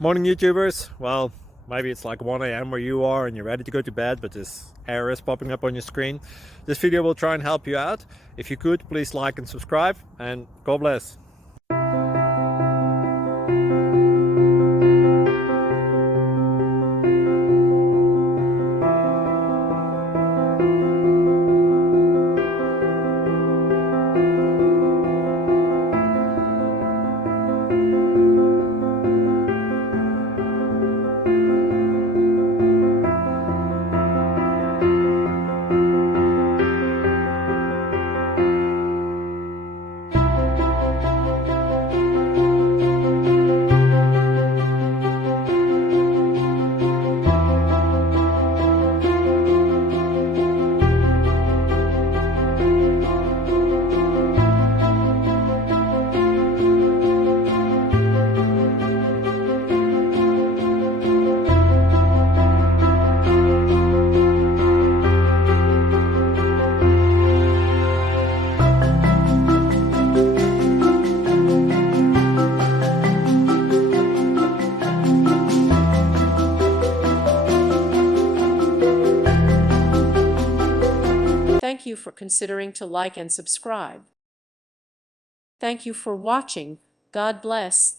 Morning YouTubers. Well, maybe it's like 1 a.m. where you are and you're ready to go to bed, but this error is popping up on your screen. This video will try and help you out. If you could, please like and subscribe, and God bless. Thank you for considering to like and subscribe. Thank you for watching. God bless.